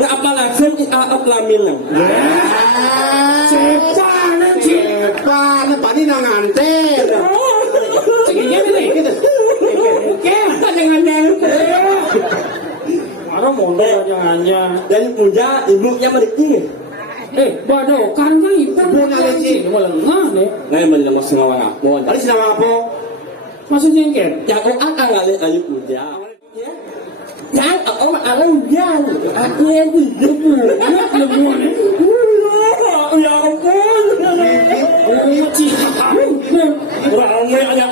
Nah apa langsung up lamin lang. Cepat, pani nang anten. Sige gitu. Oke, dengan Ano mo na niya. dan punya ibunya mereka. Bado, kan nga ibu na leci. Walang nga, Ngayon man lang mas ngawang ako. Alis na po. Maksudnya yang kayak Yang ang ngalin ayo punya. Yang ako maalam yan. Ako yan ibu. Ya ampun. Ramai anak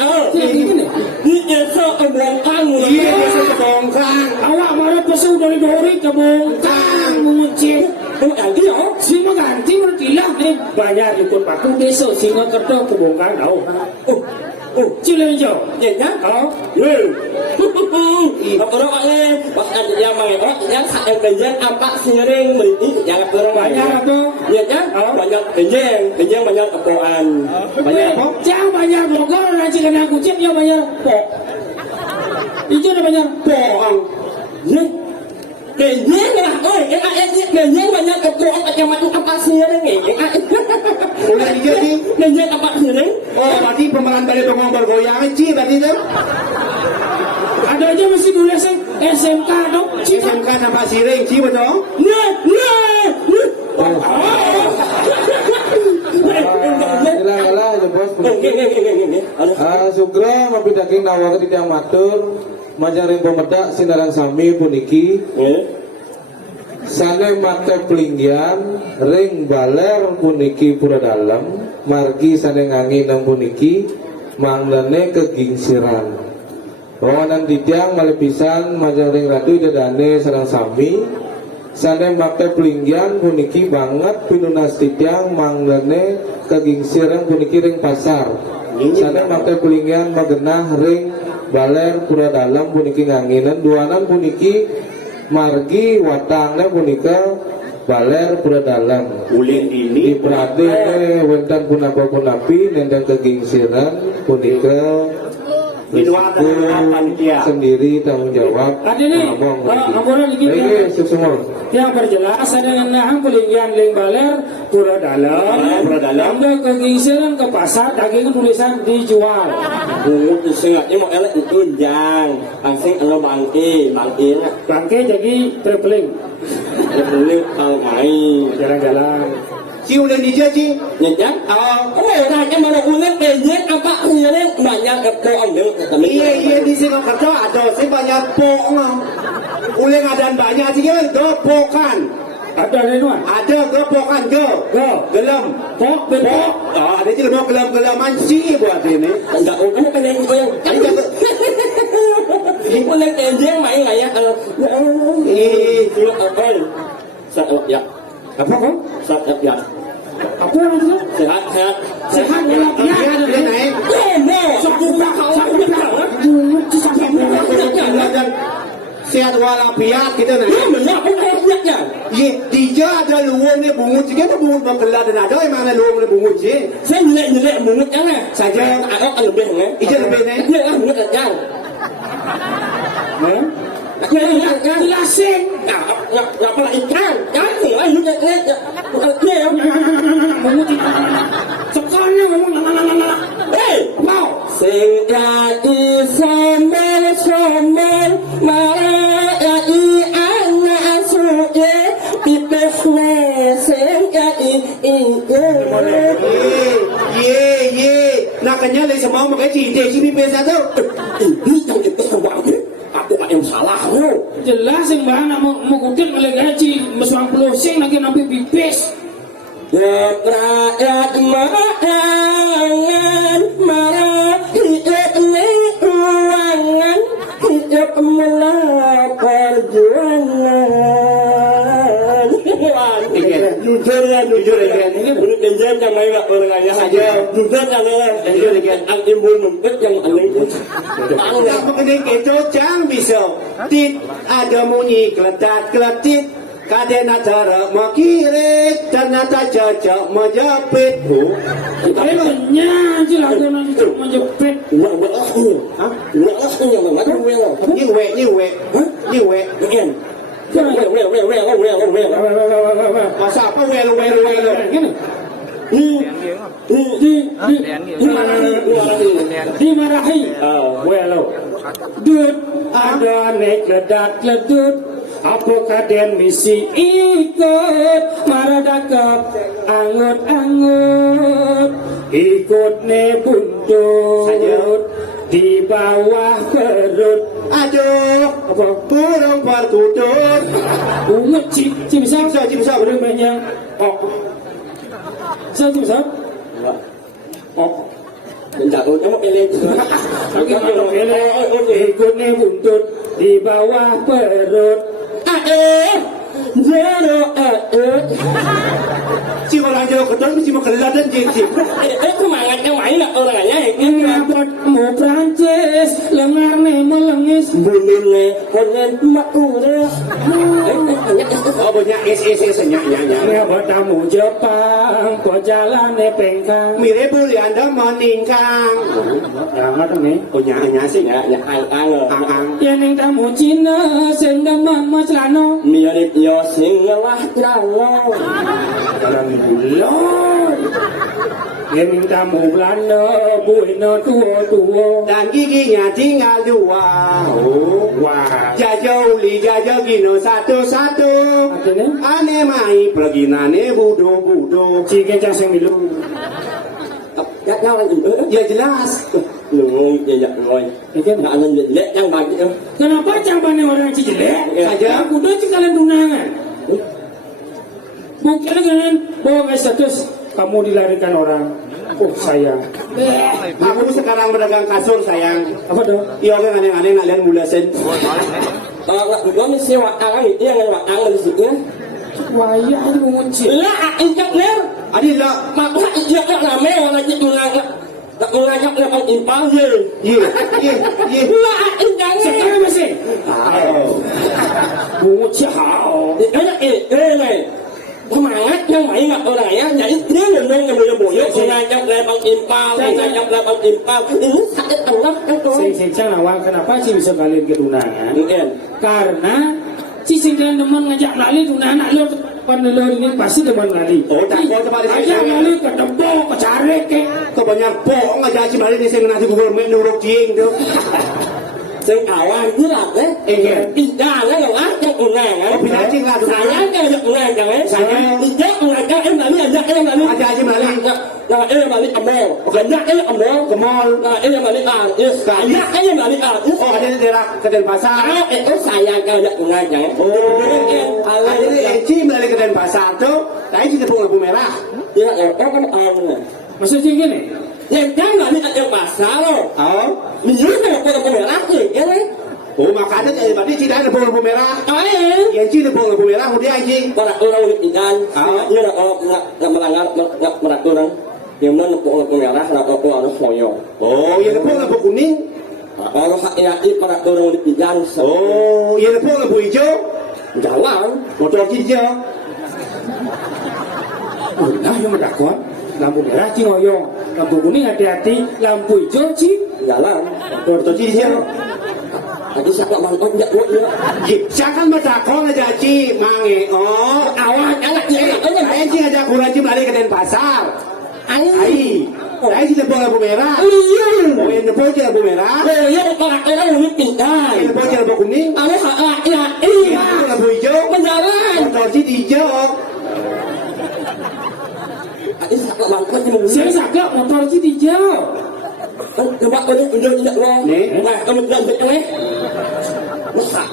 Di desa kebongkang. Iya, desa kebongkang. awak marah pesu dari Dori ke Bongkang menguncing. Ganti ya. Si mengganti berkilah bayar ikut paku besok singa kerto ke Bongkang tau. Cile hijau. Ya ya. Oh, Orang maknya pas ada yang mengenal yang saya penjen apa sering beli yang orang banyak apa? Ya ya. Banyak penjen banyak kepoan. Banyak apa? Jangan banyak Bogor nanti kena kucing ya banyak pok. Itu ada banyak Poang. Ya. Penjen lah. Oh, penjen banyak kepoan macam apa sering ni. Udah dijadi. Penjen apa sering? Oh, berarti pemeran balik bengong bergoyang Ci berarti tu. ada aja masih nulis SMK dong. SMK sampai siring Ci betul? Ilang ya bos. Sugro mapidaging nawakan titiang matur majaring pemedak sinaran sami puniki. Sane mate pelinggian ring baler puniki pura dalam margi sane ngangi nang puniki manglene kegingsiran. Bawanan titiang malepisan majaring ratu jadane sarang sami sane mate pelinggian puniki banget pinunas titiang manglene kegingsiran puniki ring pasar. Sane mate pelinggian magenah ring baler pura dalam puniki nganginan duanan puniki margi watangnya punika baler pura dalam Ulin di ini perhati wentan punapa punapi nendang kegingsiran punika sendiri tanggung jawab Ada nih, ngomong dikit ya. semua Yang berjelas ada yang nahang pelinggian ling baler pura dalam. Ada kegingsiran ke pasar daging tulisan dijual. bungut sengatnya mau elek itu jang langsung kalau bangke Bangke jadi traveling beli main jalan-jalan. Ci udah dijadi. nyenyak orangnya mana ulet penjen apa sering banyak kepoan deh Iya di sini kerja ada sih banyak pok. Uling adan banyak sih kan gepokan. Ada renuan. Ada gepokan gelem. Pok bepok. Ada je mau gelem-geleman sih buat ini. enggak kamu pengen itu yang ulet penjen main nggak ya kalau itu apa ya Apa kok? ya Apa yang itu? sehat Sehat walafiat. Dia naik. Sehat walafiat kita naik. Ye, dia ada luang ni bungut juga tu bungut berkelah dan ada yang mana luang ni bungut je. saya nyelek bungut jangan Saja ada lebih kan ije lebih naik. dia kan bungut jauh Jelasin. nggak pernah ikan jangan sih lah lu bukan dia Mengutik. Sekarang ngomong mau sing jadi somel maraya i anak suye pipesne sing jadi Ye. Nak kenyal dari semua makanya cinta sini biasa tu. ini yang itu sebabnya aku nggak yang salah lo jelas yang bahan mau kutip oleh gaji meswang pelosing lagi nampi pipis. rakyat maangan marah hidup ni uangan hidup mula perjuangan jujur ya ini bunuh penjam yang main orangnya saja jujur jangan ang imbul numpet yang aneh Tak mengenai kecoh jangan bisa. Tit ada bunyi keletat-keletit. Kadena cara makirik ternyata cocok menjepit. Kayaknya aja lah jangan menjepit. Wah, aslinya. Hah? Aslinya, mana yang Ni wek. Ini we. Mungkin. Well. Bahasa apa we? Gini. Dimarahi. Well. Dud ada naik ledat-ledut. Apakah den misi ikut maradakap angut-angut ikut ne buntut di bawah perut. Aduh, Apa? burung perkutut. Ungu cip bisa belum banyak. Oh. Sao cip sao? Oh. Jatuh kamu pilih. Ikut ne buntut di bawah perut. Si orang Jawa ketol mesti mau kelat dan jengsi. Semangat yang main lah orangnya. Ngabot mau Prancis, lengar nih melengis. Bunyi kongen mak udah. Oh banyak es nya. Ngabot tamu Jepang, kok jalan nih pengkang. Mire Bulianda meningkang. Jangan nih. Oh nya sih Ya ang. Yang tamu Cina, sing demen mas lano. Mirip yo sing lah jalo. Jalan bulan. Yang tamu Belanda, buino tua. Dan giginya tinggal dua. Oh, Wah. jajau li jajau gino satu-satu. Artinya? Ane mai perginane budo. Cikin casing milu. Ya lagi. Ya jelas. Lu ya rồi. Ikan. Nggak ada jelek yang bagi itu. Kenapa campurnya orang cijelek? Saja. Aku udah kalian tunangan. Bukti dengan bahwa status kamu dilarikan orang. Oh sayang. Aku sekarang berdagang kasur sayang. Apa dong? Iya kan aneh-aneh ngalian mulasin. Gua mesti wakang itu yang wakang di sini. Wayah itu menguci. Lah injak ler. Adi lah. Maka injak rame orang itu mengajak lepas impal je. Ye. Lah injak Sekarang masih. Menguci hao. Nih. Semangat yang main nggak orangnya, jadi dia yang boyok, mengajak lepas impal. Ini sakit Allah kan tuh. Sing awal kenapa sih bisa kalian ke tunangan? Mungkin. Karena si singkiran teman ngajak lali tunangan lo penelur ini pasti teman lali. Oh, tak mau coba di sini. Ajak lali ke Dempo, ke Carek ke. Kebanyak bohong aja si Mari di sini nanti Google Map nuruk jing tuh. Sing awal itu lah deh. Pindah lah yang ajak unang. Pindah cing lah. Saya kan ajak unang jangan. Saya. Pindah unang em lalu ajak em lalu. Ajak si Mari. Nah em lalu amol. Ajak em amol. Ke mall. Nah em lalu yes. Ajak em lalu yes. Oh ada di daerah ke Denpasar. Itu saya kan ajak unang jangan. Oh. Jadi Eci melalui ke Denpasar tuh. Tadi sih tepung lampu merah. Ya kan awalnya. Maksudnya gini, Yang jangan lalu ajak pasar loh. Oh. Minyak kan merah sih, ya kan? Oh makanya tadi tidak ada lampu merah. Kain. Yang Ci tepung lampu merah udah Eci. Para orang ikan, dia nggak melanggar peraturan. Yang mana lampu merah, lampu harus moyo. Oh, yang tepung lampu kuning. Orang hati para orang ikan. Oh, yang tepung lampu hijau. Jalan. Motor hijau. nah yang mendakwa, lampu merah cingoyong, lampu kuning hati-hati, lampu hijau ci. Jalan. Motor hijau. Tadi siapa mangkok tidak buat dia. Jangan bercakong aja Ci, mange. Oh, Awal jangan dia. saya Ci ngajak kurang Ci balik ke Denpasar. Ai. Saya Ci tepung lampu merah. Iya. Oh, yang tepung Ci lampu merah. Oh ya orang ikan. Yang tepung Ci lampu kuning. Ada hak ya. Iya, lampu hijau. Menjalan. Motor Ci hijau. Tadi siapa mangkok di mobil. Saya sakit motor ci hijau. Coba kau tunjuk lo. Nah, kamu tunjuk ni.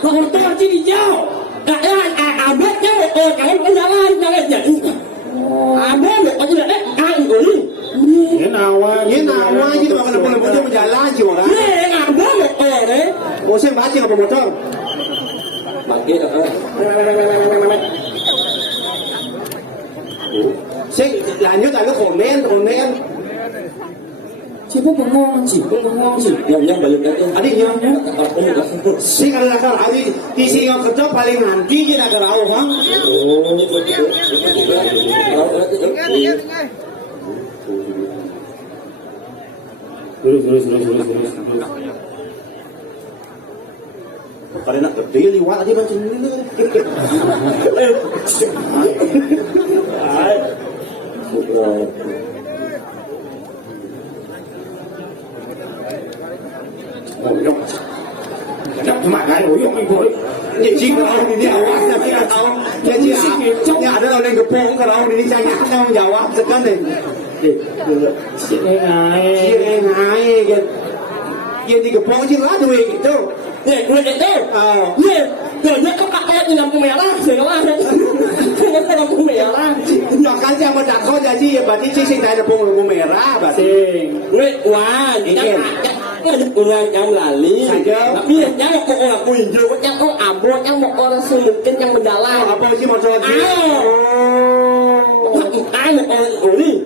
Motor ci hijau. Abadnya jangan berjalan, jangan jadi. Abad, kau tidak ada angin. Ini nawa. Ini nama Ci tuh makan tepung lampu hijau berjalan Ci orang. Ni abad, Oh, saya baca apa motor? Bagi, Saya lanjut agak komen. Siapa bengong ci? yang balik lagi. Adiknya. Si kalau nak hari di sini kerja paling nanti kita kerau bang. Terus. Pada nak gede liwat tadi macam ni. Kenapa cuma gaya uyuk ibu? Ni jika ni awak tapi tahu. Jadi ni ada orang gepong kalau ni jangan tahu jawab sekali. Ngai. Ngai kan. Dia di gepong je lah duit itu. Nè, người đẹp đâu? Nè, rồi nhất các bạn em thì làm con mẹ đó, rồi nó ăn đấy. Không có làm con mẹ đó. Nhỏ cái cha mà đặt con ra chi bà đi chi sinh thái là bông là mẹ ra bà. Người quá, chắc người em là lý. Bây giờ chắc một con là quỳnh rồi, chắc có ảm bố, chắc một con là sư một trên trong mình Đà Lan. Apa sih mau coba? Ai một con là ủi.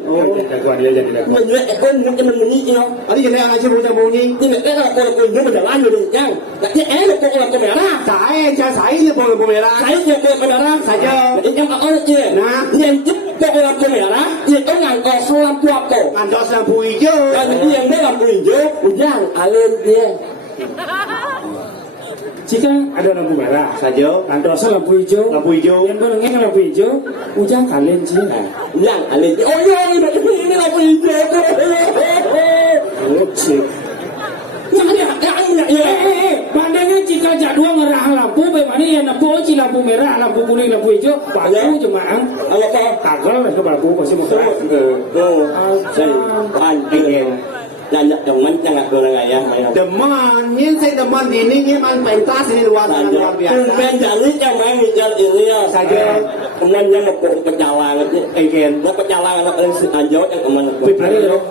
Mình lại con muốn cho mình như nó. Ada jadi anak cipu cipu ni. Nhưng mà cái là con là quỳnh rồi mình Đà Lan rồi đi nhá. Cái é là con là con mẹ đó. Saya cha saya ni bông là mẹ ra. Thấy chưa con mẹ đó. Saja. Em có nói chưa? Nên giúp con là con mẹ đó. Nên có ngàn con không làm qua cổ. Anda sedang pui je. Rồi mình mới làm quỳnh rồi. Ujang, lên dia. Jika ada lampu merah, Saja. Andosa lampu hijau, Lampu hijau. yang berengeng lampu hijau, ujang kalian Cina. Ujang, lên dia. Oh iya, ini lampu hijau. Cik. Pandangnya jika jadwal ngerah lampu, bagaimana ya lampu merah, lampu kuning, lampu hijau, baru jemaah. Kalau kau Kagak lah ke lampu pasti mau kerah. saya pan ingin dan teman jangan orang ya. Deman, ni saya deman di ni man pentas ni luar biasa. Ben jadi jangan mikir ini ya. Saja. Kemudian yang mau perjalanan itu, Again. mau perjalanan yang selanjutnya yang kemana?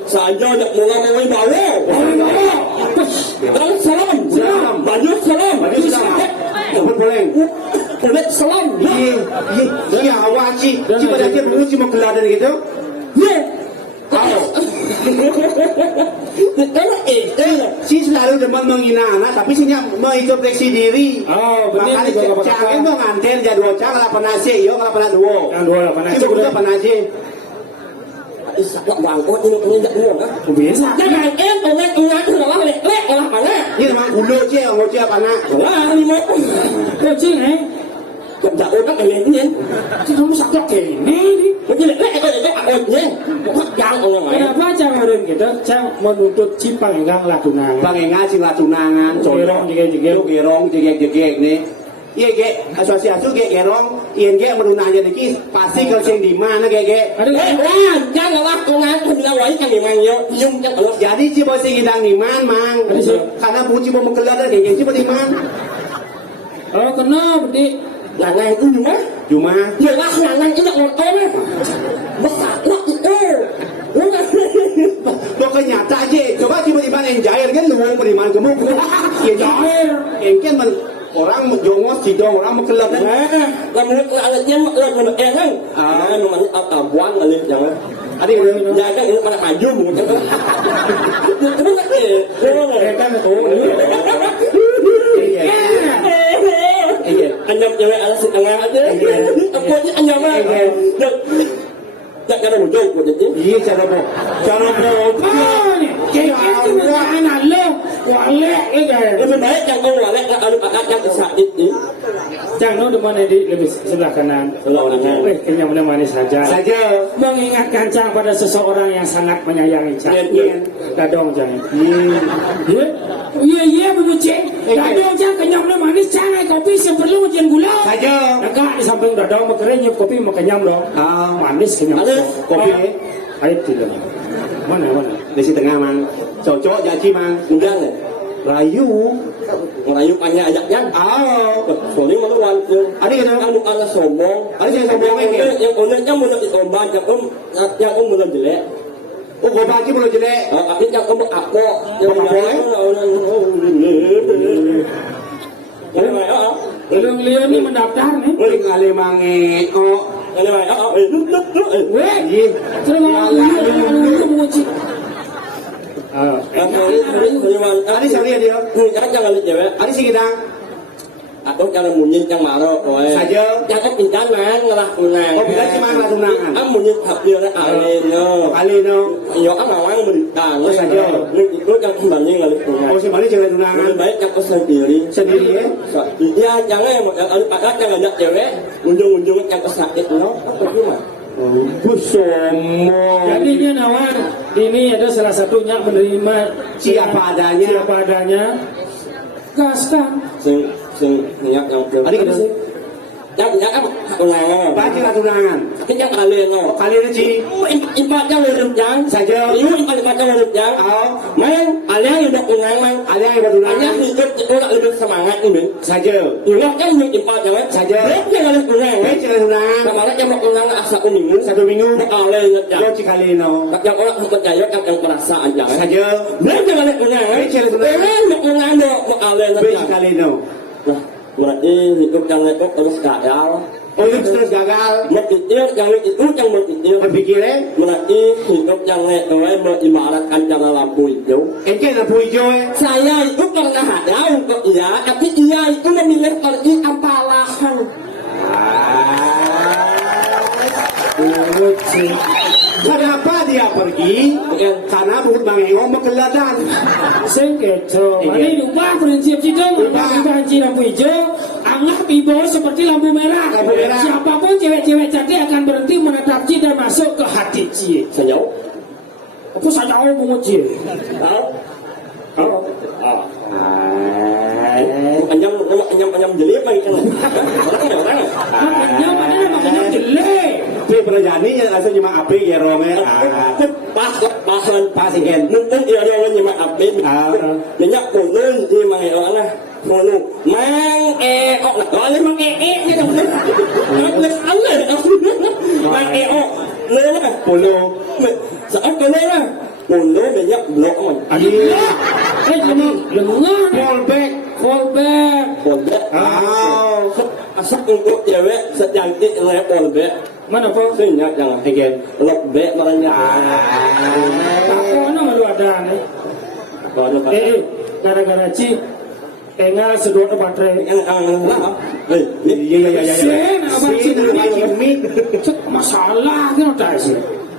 Saja nak mulai bawa. Salam, salam, baju salam, Baju salam. Apa boleh? kulit salam. Ya awak cik pada dia bunyi cuma kelada gitu. Ya. Kalau Si selalu deman menghina anak, tapi sinya mengintrospeksi diri. Oh, benar. Makanya jangan mau nganten jadwal cang lah penasi, yo kalau pernah dua. Yang dua lah panas. Si bukan penasi.Sak bang kau ini enggak muat ah. Biasa. Jangan orang orang lek orang mana? Ini memang ulo je, ngoce apa nak? Wah, ini mau. Kau cing Jangan orang lain ni. kamu sakit ini. Mungkin lek kau jadi orang ni. Jangan orang lain. Kenapa jangan orang kita jangan menuntut cipang enggak lakukan. Pangenga sing lah tunangan, Gerong, jegek-jegek. Lu gerong, jegek-jegek ni. Iya ge, asosiasi ge gerong, ien ge menunanya lagi pasti ke sing di mana ge. Wah, jangan lah orang bilang wajib yang memang yo, nyum jangan orang. Jadi cibo sing hidang di man mang. Karena bu cibo mengkelar ge cibo di man. Oh, kenapa di Lanang itu cuma, Cuma ya lah lanang itu orang besar lah itu. pokoknya nyata aja. Coba cibo di mana yang jair kan luang di mana gemuk. Iya jair. Engken men orang jongos cidong orang mengkelar kan. Kamu alatnya maklum kan? Memang apa buang kali jangan. Ada yang Jangan ini pada maju mungkin. Itu kan itu. Iya. Anyam cewek alas tengah aja. Apa aja anyam aja. Tak ada wujud kau jadi. Iya cara bo. Cara bo. Kayak itu anak lo, walek Lebih baik yang kau walek ada pakai yang sakit ini. Jangan di mana di lebih sebelah kanan. Kalau orang Kenyang manis saja. Saja. Mengingatkan Cang pada seseorang yang sangat menyayangi Cang. Iya. Dadong Cang. Iya begitu Cang. Dadong Cang kenyang manis Cang. Kopi sebelum hujan gula. Saja. Agak di samping dadong makernya nyiap kopi mau kenyang dong. Manis kenyang. Kopi. Ayo tidak. Mana? Di si tengah mang. Cocok jadi mang. undang ya. Rayu. Merayu panjang ajaknya. Soalnya mana wantu. Ada yang Kamu ala sombong. Ada yang sombong lagi. Yang onenya menurut ombak yang menurut jelek. Oh, gua bagi belum jelek. Yang kamu aku yang Belum lihat ni mendaftar nih. Boleh ngalih mange. Oh. Weh, Iya. terima kasih menguci. Ada siapa dia? Jangan lihat cewek. Ada si kita. Aku jangan munyin yang marah, kowe. Saja. Jangan pindah nang ngelah kunang. Oh, pindah cuma ngelah tunangan. Am munyin hak dia nak aleno. Aleno. Yo am awang beritaan. Oh, saja. Nek itu jangan kembali ngelah kunang. Oh, sembari jangan tunangan. Lebih baik jangan sendiri. Sendiri ya. Ya jangan ada jangan ada cewek. Ujung-ujungnya jangan sakit no. Apa cuma? Kusomo. Jadinya Nawan ini ada salah satunya menerima Siapa adanya. siapa adanya. Gaskan. Sing yang Tadi kita sih. yang apa? Kunang. Baca lah tunangan. Yang aleno. Kali ini Ci. Impatnya lerejang. Saja. Ini impatnya lerejang. Oh. Mang, alih yang udah kunang mang. Ada yang bertunangan. Alih hidup orang lebih semangat ini. Saja. Ulah kan yang impatnya mang. Saja. Dia ngalih kunang. Baca lah tunangan. Kemarin yang mau kunang asa minggu. 1 minggu. Alih lerejang. Lo Cikalino. Yang orang percaya yang perasaan jangan. Saja. Dia ngalih kunang. Baca lah tunangan. Dia mau kunang mau alih Baca lerejang. Cikalino. Nah, berarti hidup yang itu terus gagal. Oh, itu terus gagal. Berpikir yang itu yang berpikir. Berpikirnya. Berarti hidup yang itu mengibaratkan jangan lampu hijau. Ente lampu hijau ya. Saya itu pernah ada untuk ia, tapi ia itu memilih pergi ampalahan. Kenapa dia pergi? Karena bukan mengengok mekeladan. Sengketo. Ini lupa prinsip kita mengubah lampu hijau. Anggap ibu seperti lampu merah. Lampu merah. Siapapun cewek-cewek cantik akan berhenti menatap Ci dan masuk ke hati Ci. Sejauh? Aku saja mau menguji. Tahu? Tahu? Anyam jeli apa ikan? Orang. Makanya jelek. Tapi perjalanan ya langsung cuma api ya rongnya. Pas ikan. Mungkin dia orang nyimak api. Banyak punun di mana orang lah. Punun. Mang oleh mang nya dong. Mang lelah. Polo. Saat lelah. Polo banyak blok man. Lengan. Fallback. Polbek. Asal untuk cewek secantik oleh polbek. Mana po? Senyap jangan pikir. Lokbek malahnya. Tako na maluada nih. Kalau Gara-gara Ci enggak sedot baterai. Iya. Sen, abang Ci Ini masalah kan udah sih.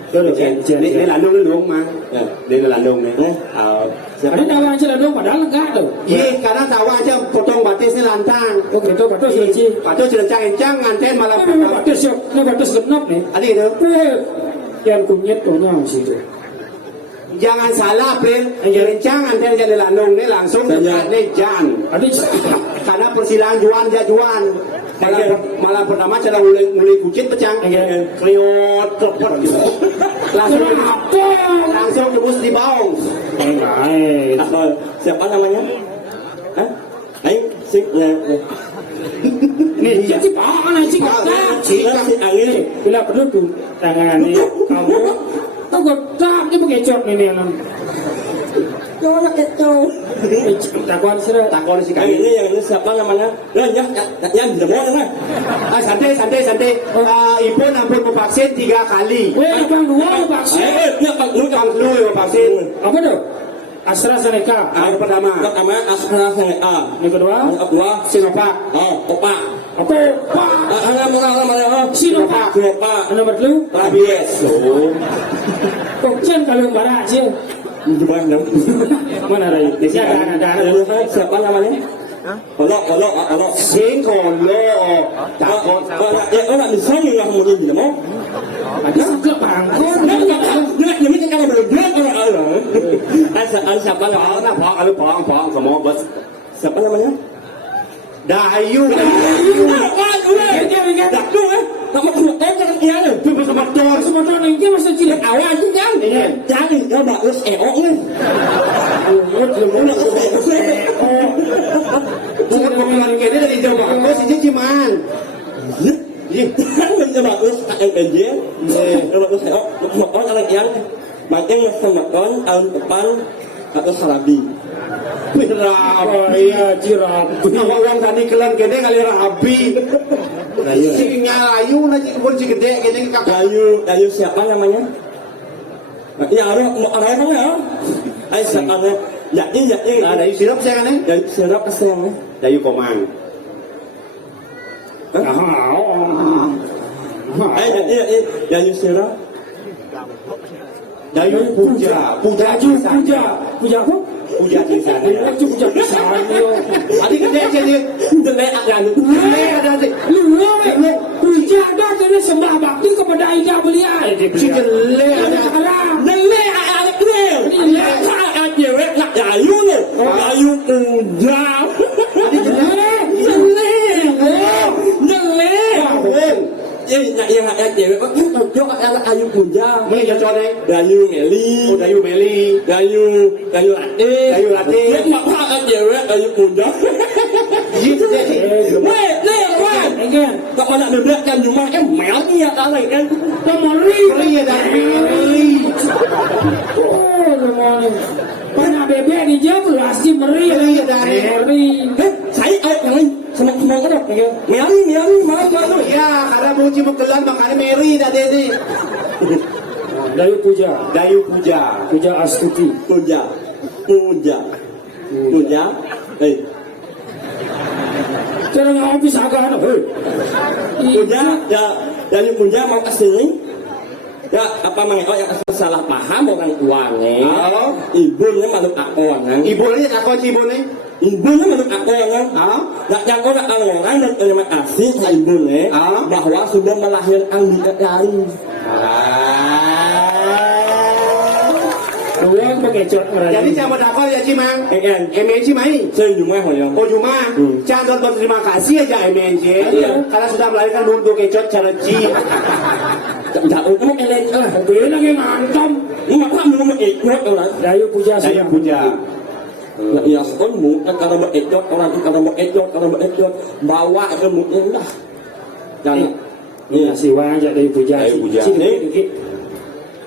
ini landung dong mah. Ini landung nih. Ada dawa aja dong, padahal enggak tuh. Iya, karena tahu aja potong batis ini lantang. Oh gitu, batas ya Ci. Batis jencang nganten malah Ini batas yuk, ini batas genap nih. Adi itu. Yang kunyit tuhnya sih. Jangan salah, Prin. Jencang nganten jadi landung nih langsung dekatnya jan. Adi, Karena persilangan juan. Malah pertama cara mulai kucit pecang. Kriot cepet gitu. Langsung tebus di baung. Siapa namanya? Hah? Aing sing nih jadi mana sih kata? si angin. Bila perlu tuh tangan nih kamu. Tahu tak dia pakai cok ini yang Jangan itu. takwan sih. Takon si Yang kami. ini siapa namanya? Yang tidak mau mana? Santai. Ibu ampun mau vaksin 3 kali. Weh, bang dua vaksin. Ya Pak Lu Kang lu yang vaksin. Apa tuh? AstraZeneca. Yang pertama. pertama AstraZeneca. Yang kedua, Kedua Sinovac. Opa. apa? Pak. Sinovac. Nomor dulu. Rabies. Kocen kalau marah aja. Gimana? Mana ada? Ada. Siapa namanya? Kolok. Singkolo. Takon. Orang bisa yang mau jadi mau. Ada ke bangkon. Ini kan kalau berdua orang. Siapa namanya? Pong semua bos. Siapa namanya? Dayu. Nama keluarga kan dia nih. Itu sama motor. Semoga nanti masa cilik. Awal itu kan. Jangan dia bagus nih. Bukan populer kayaknya dari jauh bagus ini cuman. Kan dia bagus KMJ. Bagus motor orang yang makin makan tahun depan atau Sarabi. Rabi. Iya, jirap. Orang tadi kelan gede kali rabi. Si ngalayu nanti kebun si gede gede kakak. Dayu siapa namanya? Ya ada mana ya? Siapa? Jadi. Dayu sirap saya kan? Dayu siapa sayangnya? Dayu Komang. Dayu Sira. Dayu puja puja apa? puja di sana. Puja besar yo. Tadi gede aja dia. Delek ada lu. Ada sih. Lu puja ada karena sembah bakti kepada Ida belia. Si jelek ada. Delek ada lu. Delek ada cewek nak dayu ni. Dayu puja. Yang ada cewek itu ada ayu puja. Mana yang cowok ni? Dayu Meli. Oh Dayu Meli. Dayu Latte. Dayu Latte. Mak ada cewek ayu puja. Itu jadi. Weh, kan? Enggak. Tak mana bebek kan cuma kan mel ni ya tak kan. Kemari. Meli ada Meli. Oh, kemari. Pana bebek ni je pasti meri. Meri ada Meri. Saya yang lain senang-senang kan? Mel ni, mana? Ya, karena muji bekelan makanya Meri dah dia ni. Dayu puja. Dayu puja. Puja Astuti. Puja. Cara ngau bisa agak Puja, ya dari puja mau ke sini. Ya apa mengekor yang salah paham orang tuanya. Oh. Ibunya makhluk akongan. Ibu ni tak kau ibu ni. Ibunya makhluk akongan. Ah. Nak jago nak orang dan terima kasih ke ibunya bahwa sudah melahirkan bidadari. Ruang pengecot mereka. Jadi siapa dah kau ya Cimang? Kan? MNC mai. Saya cuma hoyong. Oh cuma, jangan berterima kasih aja MNC. Karena sudah melahirkan untuk kecot cara Ci. Tak kamu eleng lah. Bela ke mantam. Maka kamu ikut orang. Dayu puja Dayu puja. Nah, ya sekolmu kalau berekot orang itu kalau berekot bawa ilmu indah. Dan Nuna siwa aja dari puja. Dayu puja.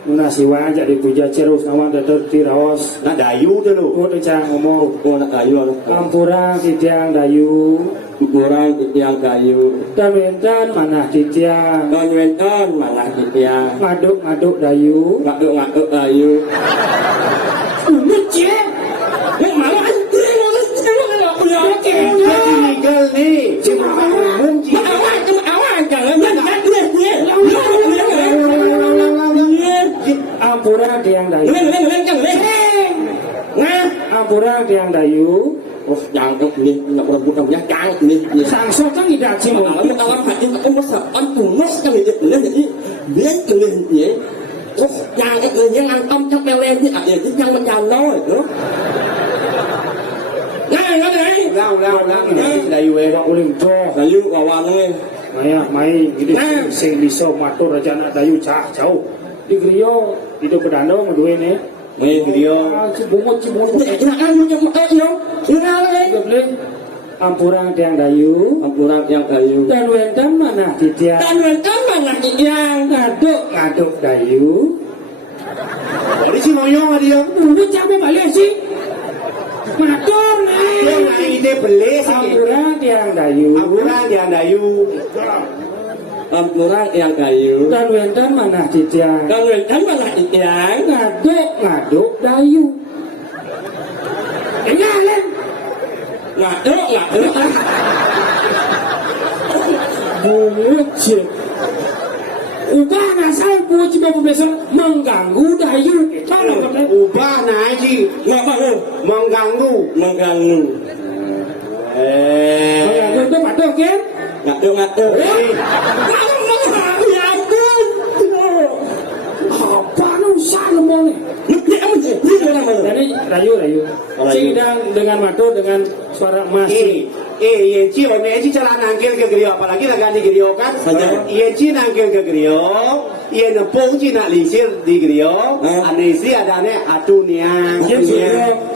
Nuna siwa aja dari puja cerus nama datar tiraos. Nak Dayu tu lu. Oh decang ngomong. orang kayu Kampura titiang Dayu. orang yang kayu. Dan wentan manah titiang. Konwenton malah dia. Ngaduk Dayu. Ngaduk kayu. Lucu. Yang malah anjing enggak punya. Tinggal ni. Cimang umum Ci. Awan jangan dia. Ampura tiang Dayu. Nah, Ampura tiang Dayu. oh jangan ni nak rebut namanya jangan ni. Sangso kan tidak sih mau. Alam alam hati aku masa antumas kan dia jadi dia kelih dia. Oh jangan yang antam trong pelen ni ada yang menjaloi tu. Lau. Dayu Pak uling to. Kayu kawan ni. Maya mai gede sing bisa matur aja nak Dayu jauh. Di griyo itu pedano ngeduwe ne. Ni dia. Cibungut. Nak anu yang yo. Ina lagi. Goblek. Ampura tiang Dayu. Ampuran yang kayu. Dan wentan mana titiang. Dan wentan mana yang Ngaduk Dayu. Jadi si moyong dia. Dulu capek balik sih. Matur nih. Dia nak ide beli sikit. Ampura tiang Dayu. Ampuran dia Dayu. Ampuran yang kayu. Dan wentan mana titiang. Dan wentan mana yang Ngaduk Dayu. Len. ngaduk. Bungut sih. Ubah nasal puji bapak besok mengganggu Dayu. Tolong katanya. Ubah nak Ci. Ngapa lu? Mengganggu. Mengganggu. Mengganggu itu patuh kan? Ngaduk. Ya ampun. Apa nu salah nih? Ini apa sih? Ini apa? Jadi Dayu. Sing dengan matur dengan suara emas. Ye Ci, MNC cara nangkil ke griyo, apalagi nak ganti griyo kan? Ye Ci nangkil ke griyo, ye nepung Ci nak lisir di griyo, ada istri ada ne atu niang,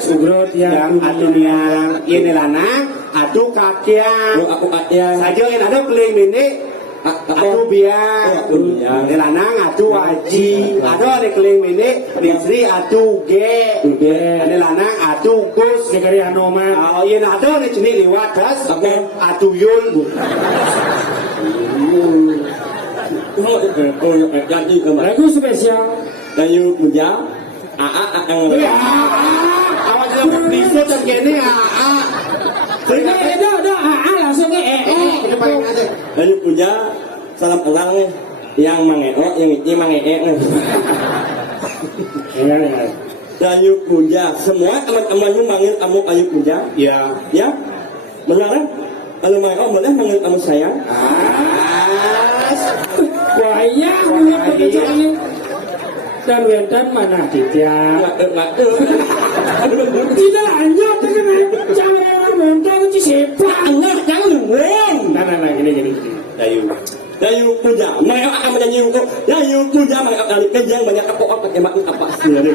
Sugro tiang atu niang, ye ne lanang, atu kakiang, Aku ya. saja ye ada keling ini, atu biang, ne lanang atu aji, ada ne keling ini, istri atu ge, ne lanang atu gus. Sekali anoma. Oh, ye ada ne jenis liwat das, atu yul. Jadi kemana? Lagu spesial. Kayu puja. Awak jangan bisa terkini Ada langsung ke Cepat aja. Lalu puja salam kenal nih yang mangeo yang ini mangee nih. Lalu puja semua teman-temanmu manggil kamu Ayu Puja. Ya. Ya, benar kan? Kalau mangeo boleh manggil kamu sayang. Wah iya, punya pengejar ini. Dan wendan mana Ditya? Nggak. Tidak lanjut kan? Jangan mental ci sepak. Jangan ngomong. Nah, gini. Layu puja, mangeo akan menyanyi untuk Layu Puja mangeo kali kejang banyak apa pakai apa sendiri.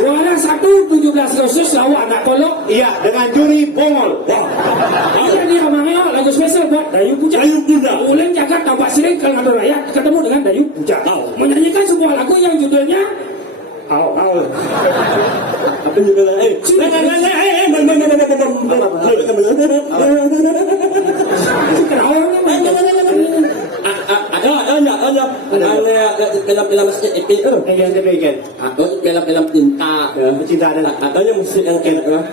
Wala 17 Agustus lawan anak kolok. Iya, dengan juri Bongol. Iya dia mangeo lagu spesial buat Dayu Puja. Dayu Puja. Uleng jaga tampak siring kalau ngadu raya ketemu dengan Dayu Puja. Menyanyikan sebuah lagu yang judulnya Au. Apa judulnya? Film masjid itu. Film cinta. Cinta ada. Ataunya musik yang enak lah.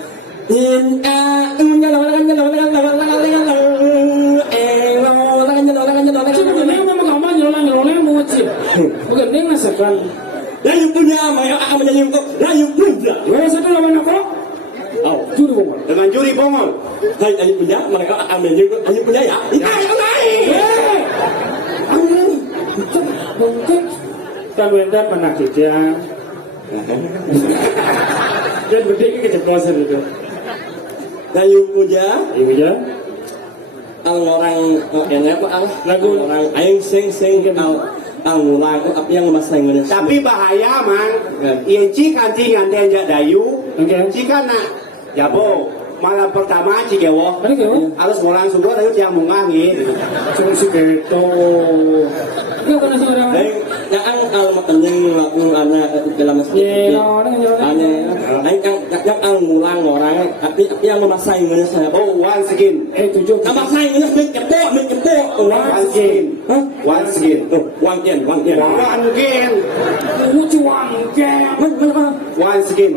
Bukan dia ngasakan. Layu Puja, mangeo akan menyanyi untuk Layu Puja. Wala satu lawan aku. Juri Bongol. Dengan juri Bongol. Hai Layu Puja, mangeo akan menyanyi untuk Layu Puja ya. Mungkin kan wendan mana Ditya. Dan berdiri keceplosan itu. Layu Puja, Iya. orang yang apa Lagu. orang aing sing ngulang apa yang masang ini. Tapi bahaya man. Yenci kanti nganten jak Dayu. Oke. Jika nak jabo malam pertama cigewo Mana kau? harus ngulang sungguh Dayu yang mungangin. Cuma si keto. Kau kena si orang. Yang alamat kenyang laku anak dalam masjid. Iya, orang yang orang. Aing yang ngulang orang tapi yang memasang ini saya. Oh, once again. 7. Memasang ini kepok. Once again. Hah? Once again. Wang Kian. Once again. Cuang ke. Once again.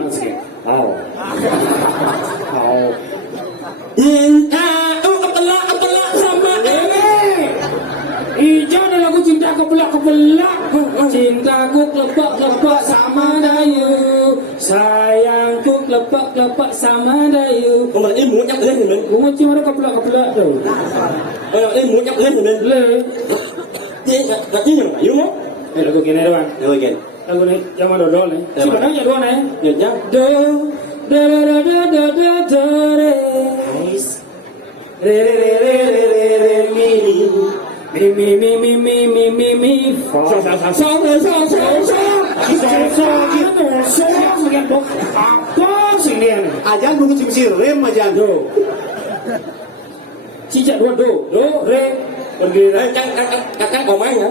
Au. Cinta, apalah sama Hijau dan lagu cinta kepelak. Cintaku kelepak sama Dayu. Sayangku kelepak sama Dayu. Kemarin ini muncak lên thì mình. Gua cuma kepelak tu. Ini muncak lên thì mình. Le. Ini yang Ayu mau. Lagu gini doang. Dayu again. Lagu ni zaman dodol ni. Sebenarnya dua ni. Ya. Do re. Re mi fa. So. Sekian bok. Apa sih ni? Ajan dulu cimsi rem ajan. Do. Cicak dua do re. Pergi re. Kakak komang ya.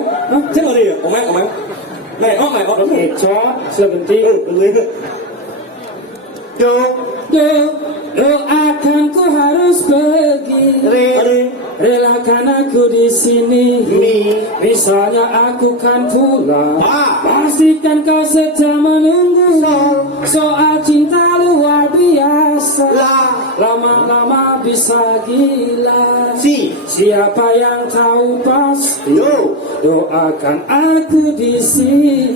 Chắc là gì? Komang. Mày ó. Kecot sebentar. Do. Doakan ku harus pergi. Relakan aku di sini. Misalnya aku kan pulang. Pastikan kau setia menunggu. Soal cinta luar biasa. Lama-lama bisa gila. Siapa yang tahu pasti. Doakan aku di sini.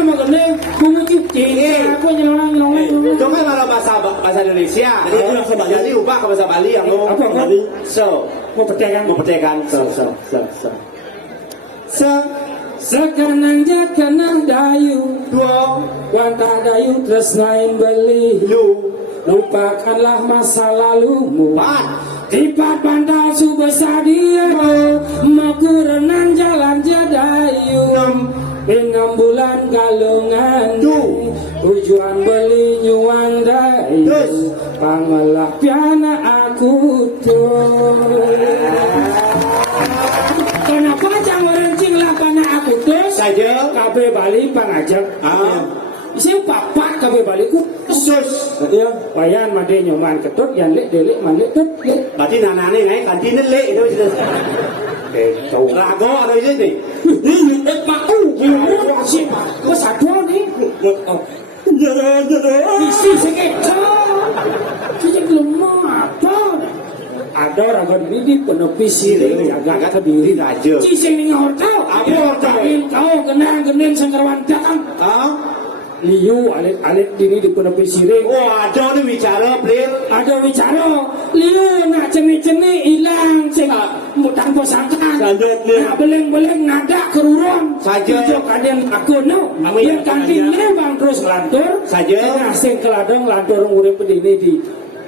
Nama gede, mengutip cinta. Aku nyelonang. Itu kan malah bahasa Indonesia. Jadi ubah ke bahasa Bali yang lo. Apa? So. Mau petekan. So. Sekarang jakanang Dayu. Dua. Wantah Dayu tresnain beli. Lupakanlah masa lalumu. Tipat bandal subesar dia. Makurenan jalan jadayu. 6 bulan galungan. Tujuan beli nyuang Dayu. Pangalah piana aku tuh. Kenapa jangan rencing lah pana aku tuh? Saja. Kabe Bali pangajak. Isi papat kabe Bali ku khusus. Iya. Wayan made nyoman ketut yang lek delik man lek tut lek. Berarti nana nih kantin lek itu. Betul. Rago ada di sini. Ini mau. Si ko sadua ni. Isi sekeca. Kita belum mau apa. ada raga ini di penepi siring jaga kediri raja. cising ning hortau Apa hortau? kau genang-geneng sangkarwan datang Ah, liu alit-alit ini di penepi siring wah ada ni bicara player. ada bicara liu nak ceni-ceni hilang sing tanpa sangka Sanjut ni. nak beleng-beleng nada keruron Saja. itu kadang aku no Amin. yang kantinnya bang terus lantur Saja. nah sing keladang lantur urip ini di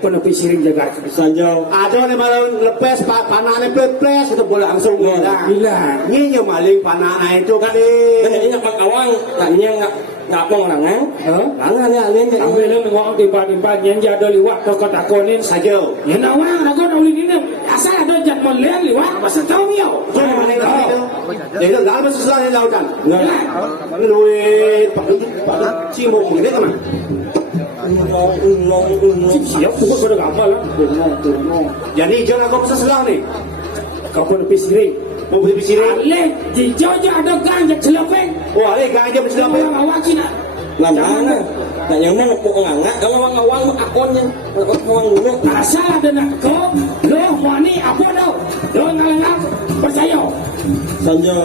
penepi siring jaga Sanjau. Ada ni malam lepas panah ni ples kita boleh langsung hilang. hilang Ni yang maling panah itu kan. Ini nak kawang, tanya nak mau nangang. Nangang ni alien ni. sampai lu ngomong timpa-timpa yang jado liwat kau takonin Saja. ya nawang aku ulin ini asal ada jat melihat liwat masa tahu miau Kau mana itu? Dia dah masuk sana lautan. Nah, Lui pak cimo ni kan. siap bukan pada gambar lah Jadi jangan kau pasal selang ni. kau penepi siring Mau beli bisiring. alih di jauh ada ganja celepeng Wah, ni ganja bersedap. orang awak Cina Lamang. Tak yang mana mau ngangak kalau ngawang akonnya. Ngawang dulu. asal ada nak kau lo mau ni apa dah lo ngalang percaya Sanjau.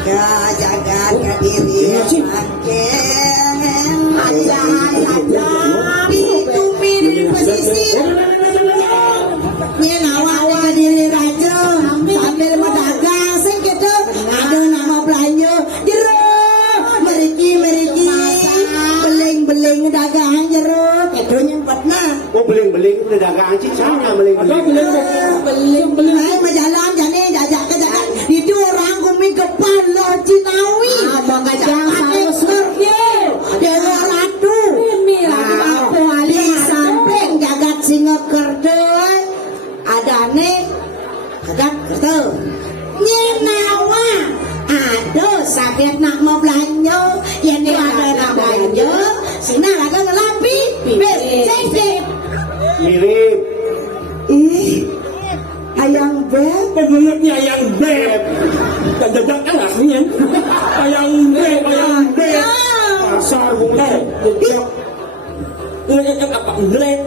Jaga diri makin itu mirip pesisir nyenawa diri raja sambil berdagang segitu ada nama belanja jeruk meriki beling dagang jeruk itu nyempet nah Oh, beling-beling itu dagang cicak ada beling-beling. beling jalan jane jajak ke jalan itu orang kumi kepala Cinawi jangan ekor Dewa Ratu di samping jagat singa kerdel adane jagat kerdel nyenawa ada sakit nak mau belanja yang dia ada nak belanja sini lagi ngelapi cek Mirip. ih ayang beb Pengennya yang beb. Tak jajak kan aslinya. Ayang beb, ayang beb. pasar bunga jejak Ini apa beb?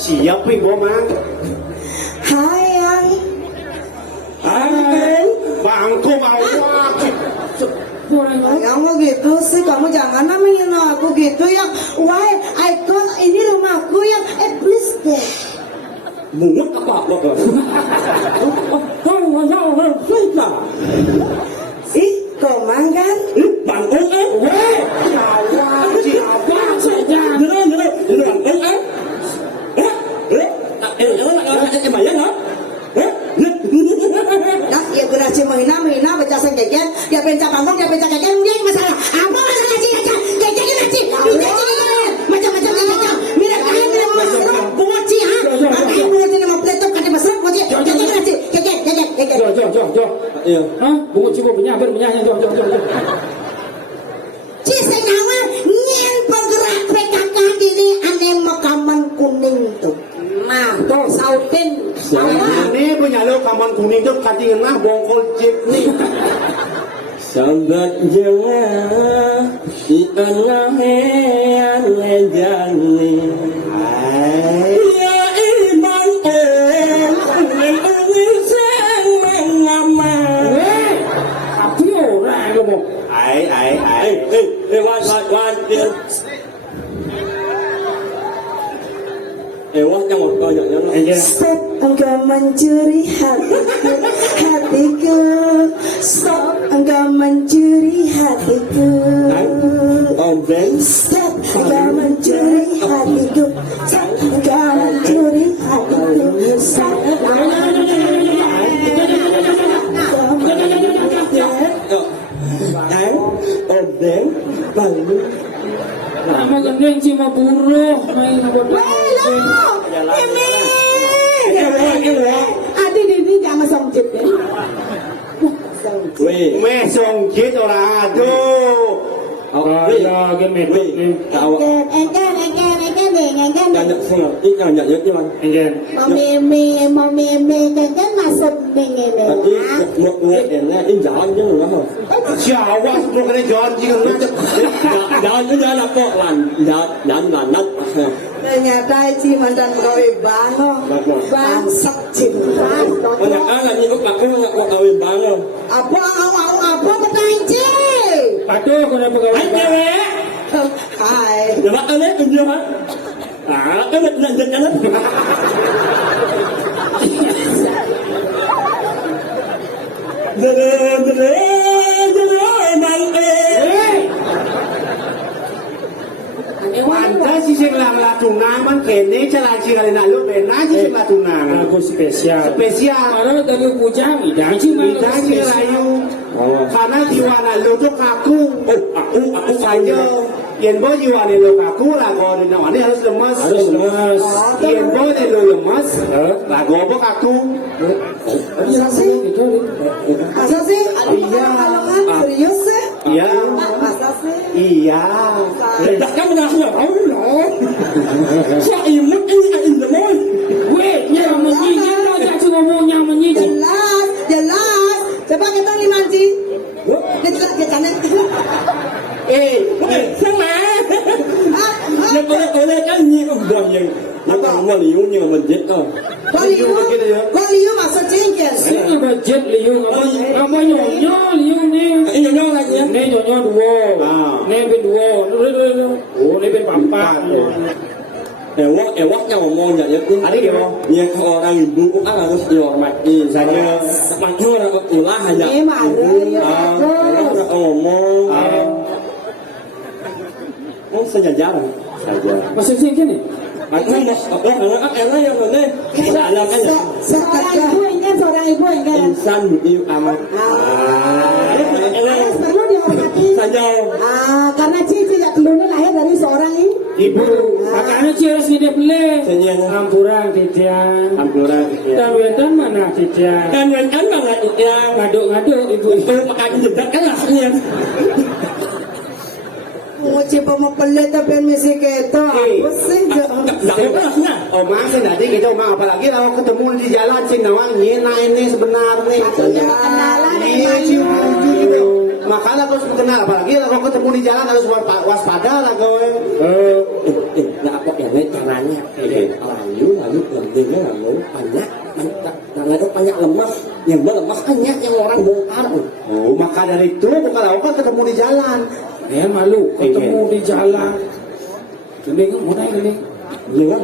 Siap pi bomang. hayang Ayang. Bangku mau kamu gitu sih, kamu jangan namanya aku gitu yang why icon ini rumahku yang please deh. Mungut apa lo kan? Kau ngajak kita. Ih, komang kan? Bangkong eh? weh apa saja Bener. Bangkong eh? Bayang ha? Nah, ya gerasi menghina baca sang jajan, dia penca panggung, dia penca jajan, dia masalah. Apa masalah sih jajan? Jajan macam-macam jajan. Mira kain dia masuk bunci ha. Kain bunci dia mau peletok kan dia masuk bunci. Jajan. jauh Iya. hah bunga coba bernyanya jauh Cisenyawa nyen penggerak PKK ini ane makaman kuning tuh. Nah, tuh sautin. Ni punya lo kaman kuning tu kating nah bongkol jeep ni. Sambat jawa di tengah jani. Ya iman sang mengamal. weh api orang lo mau Wan dia. Wah yang mau jangan. Stop engkau mencuri hatiku. Stop engkau mencuri hatiku. Ben. Stop engkau mencuri hatiku. Stop engkau mencuri hatiku. Stop Ben. Lalu. nama gendeng cima buruh main buat Halo, ini. Adik ini jangan songjet ya. Weh. Meh song jeep orang aduh. ya gemet ni Engken deh. ngengken. Nyanyi semua, ini nyanyi cuman. Enggen. Mau meme ngengken masuk ngene. Tapi một người để nghe in gió chứ đúng không? Jawa sebelum kena John jika macam. Gió chứ gió là có là nắp. Ternyata Ci mantan gawe bango. Bangsat cinta. Banyak anak ni aku nggak kawin banget. Apa petang Ci? Patuh kena pegawai. Hai cewek. Hai. Coba kalian tunjuk kan? Ah, kan lanjut kan? Anda si sing lang latuna man kene jalan cikali nak lu benar si sing latuna. Aku spesial. Spesial. Kalau tadi pujang, idang sih mana Kita si rayu. Karena jiwana lu tu kaku. Aku saja. Yen bo jiwana lu kaku lagu ni nawani harus lemas. harus lemas. Yen bo ni lu lemas. Lagu apa kaku? Masa sih? Masa sih? Iya. Serius sih? Iya. Masa sih? Iya. Dah kan dah nak Allah. Saya imut ini ada in the mall. Weh, yang menyinyi, jangan cuma ngomong yang menyinyi. Jelas. Coba kita lima Ci. Dia jelas dia canek. Sama. Yang boleh kan ni orang yang nak mau liu ni orang jet tau. Kau liu masuk cengkel. Sini budget liu, apa nyonya liu ni? Ini nyonya lagi ya. Ni nyonya dua, ni ben dua, oh ni ben empat. Ewak yang ngomong jadi tu. Ada dia mau. Yang orang ibu kan harus dihormati saja. Macam orang ulah aja. Orang ngomong. Oh saja. Masuk sini ni? Aku nak enak yang mana? Salah kan? Seorang ibu enggak. Insan itu amat. Harus perlu dihormati. Saja. Karena Cici telurnya lahir dari seorang Ibu, makanya harus dia beli. Senyum. Ampurang titian. Ampuran. Dan wedan mana titian? Kan kan mana ya? Ngaduk-ngaduk ibu. Makan jedak kan lahnya. Nguci pemepelit tapi misi keto. Apa sih? Lahnya. Omang sih tadi kita omang apalagi kalau ketemu di jalan sih nawang nyena ini sebenarnya. Kenalan Iya sih makanya harus kenal apalagi kalau ketemu di jalan harus waspada lah kowe. Nah apa yang lain caranya? Lalu lantingnya lalu banyak banyak lemas. Yang berlemas banyak yang orang bongkar. Oh maka dari itu bukan apa ketemu di jalan. Malu ketemu di jalan. Gini kan, mau naik gini. Iya kan?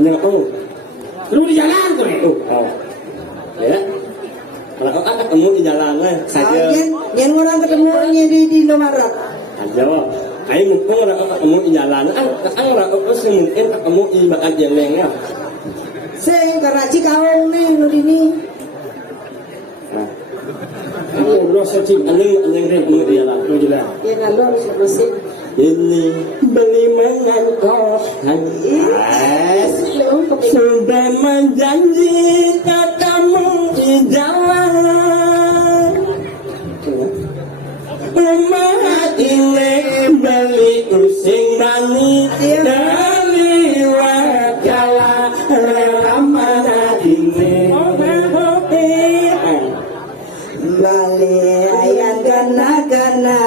Iya oh. Ketemu di jalan tuh. Oh. Ya. Kalau kan ketemu di jalan saja. Yang orang ketemunya di Indomaret. Aja. Ayo mungkin orang ketemu di jalan kan orang mungkin ketemu di bakat jelengnya. Sing karaci kaung nih nudini. Oh, lo searching. Anjing ketemu di jalan. Lo jalan. Ya ngalor sih. Ini beli mainan kosan. Sudah menjanji ketemu di jalan. Umat ini beli using bani dari wakala rela mana ini. Balik ayam gana-gana.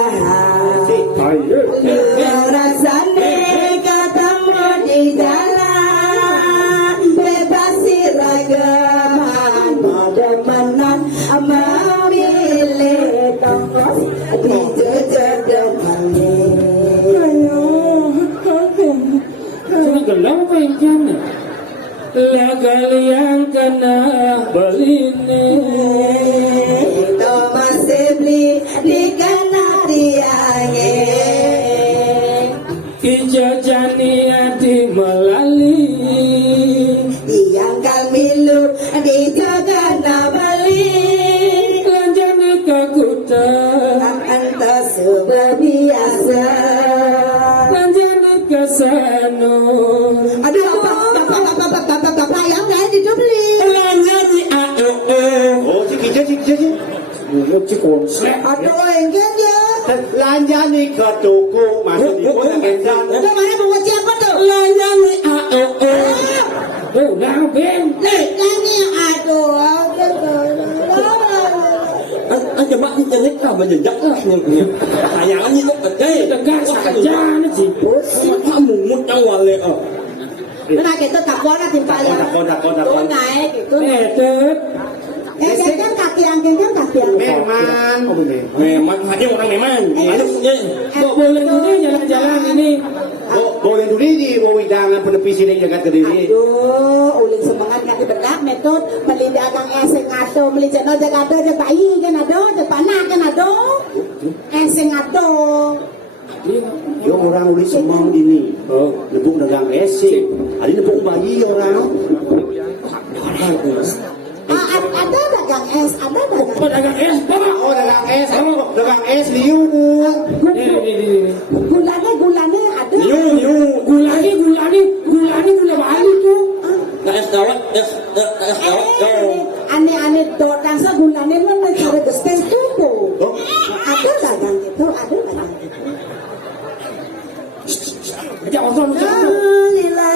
Rasane ketemu di jalan. Bebasi ragaman. Modemenan memilih tongkos di jejak depannya. Cuma gelau apa yang jana? Lah kalian kena beli ni. Itu masih beli di Kanariange. Ijajani hati melalui. Yang kamilu di Jagana beli. Lanjani kakuta. Entah sebab biasa. Lanjani kasano. Aduh, bapak yang lain dibeli. Lanjani Oh cik. Mulut si konsep. Aduh, enggak ya. Lanjani ke toko masuk di kota Kensan. Namanya bawa siapa tuh? Lanjani Aduh, dah Ben. Lagi aduh. Anh cho bác chân hết cả mà nhìn dắt là nhà anh như nó ở đây Tegak saja ni sih. Mà mùng một trong hoàn lệ ở Nah gitu tak boleh timpal ya. Dakon. Naik gitu. Tetep. Kan kaki yang. Memang. Oh bener. memang hanya orang memang ada punya Boleh ini jalan-jalan ini. Boleh dulu di Wawidang penepi sini jagat Kediri. Aduh, uling semangat kaki bedak metode beli dagang eseng ado, beli channel jaga ado, jaga bayi kan ado, jaga panah kan ado, eseng ado. Yo orang ulis semua ini. Nebuk dagang esing. Ada nebuk bayi orang. Ada dagang es, ada dagang. Pedagang es, bapak. Oh dagang es. Dagang es liu. Ini. Gulanya ada. Gula gula Bali tuh. es dawet Aneh-aneh doang segulanya mana cara gestes itu. Ada dagang gitu, ada dagang gitu. Ajak orang Lila.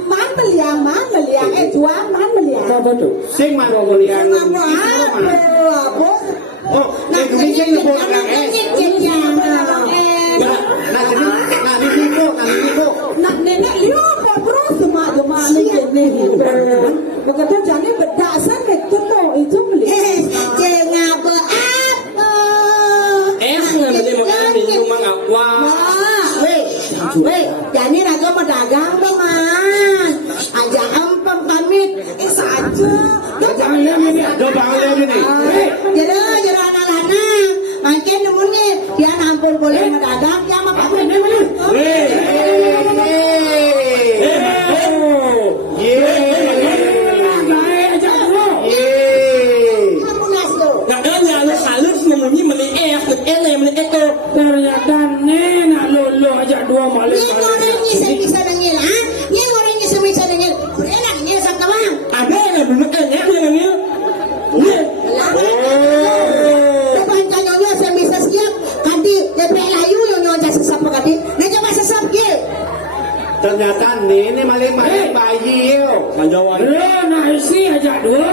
Man beliang. Jual man beliang. apa tuh? Sing mana yang Apa? Oh, Indonesia ini boleh dagang es. Nah di Niko. Nak nenek lihat bro semua ni bukan tu jadi berdasar itu beli. Jangan berapa. es nggak beli makanan di rumah ngapa Weh, jadi raga mau dagang dong man. Aja empam pamit, saja. Jangan lihat ini. Do bang ini. Jadi anak-anak, makin nemunya dia nampol boleh mendadak, dia mau pamit dulu. Ternyata nenek lolo ajak dua malam. Bisa dengil, ah? Ni orang ni bisa dengil. Enak ni sama bang. ada yang belum enak yang ini Depan kanyonya saya bisa siap. Kadi DP layu yang nyonya sesap kadi. Ni coba sesap ye. Ternyata nenek maling bayi yo. Panjawan Nak isi ajak dua.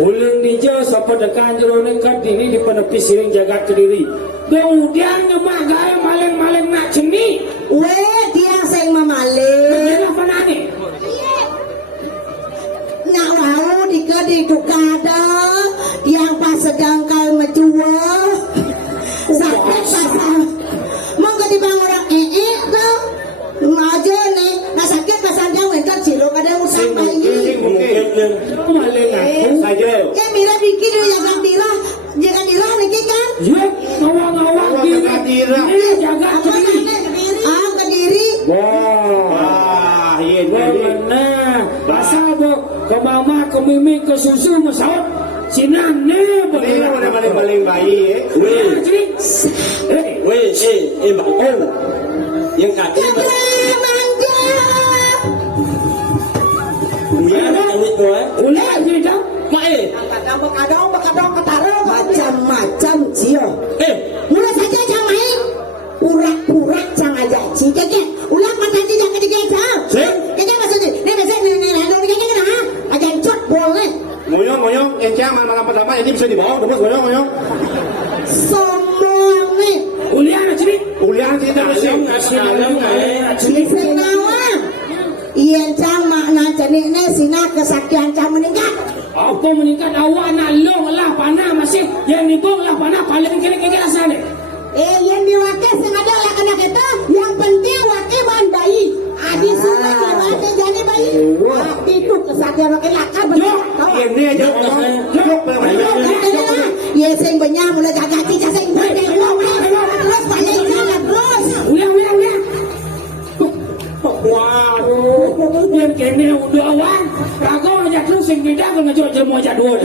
Ulang dijauh siapa dekat jero nekat ini di penepi siring jagat Kediri. Kemudian nyemak gaya maling-maling nak ceni. Weh, dia sing memalik. Bagaimana apa nani? Nak wau di tukada yang pas sedang kal menjual. Sampai pasal. Monggo di bang orang tu. Maju ni, nak sakit pasal jauh entar cilok ada usang bayi. Mungkin. Maling aku. Saja. Ya mira bikin dia jaga dira ni kan? Ya, ngawang-ngawang diri. Ini jaga Kediri. Kediri. Wah, iya ini. Nah, pasal bo ke mama ke mimi ke susu masaut. Sinan ne Ini mana maling bayi. weh bang oh yang kaki Manja. punya ini tuh Ulah kita. Bakadong ketaro macam-macam cio. Mula saja jamai. Pura-pura jangan janji. Keke, ulang matanya jangan digejar. Keke maksudnya, ni lalu keke kena. Ajan cot boleh. Moyong, encang malam pertama ini bisa dibawa, terus moyong. Semua ni. Ulian ciri. Kuliah kita mesti. Senawang. Iyan cang makna jenis ni sina kesakian cang meningkat. Apa meningkat awak nak long lah panah masih yang nibong lah panah paling kira-kira sana. Yang diwakil sengaja lah kena kita. Yang penting wakil bahan bayi. Adi semua diwakil jadi bayi. Itu kesakian wakil lakar benar. Ini aja jok. Ya sing banyak mulai jaga cicak sing banyak. Terus balik jalan terus. Ulian. Waduh, yang kene udah awang. Kagak ngajak lu sing beda kan ngajak jemu ajak dua.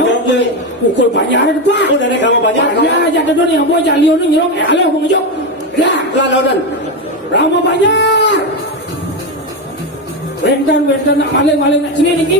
Pukul banyak ada pak. Udah deh kamu banyak. Ya ajak dua ni, abu ajak liu ni nyerong. Alah aku ngajak. Dah. Laudan. Rama banyak. Bentan nak maling nak sini ni.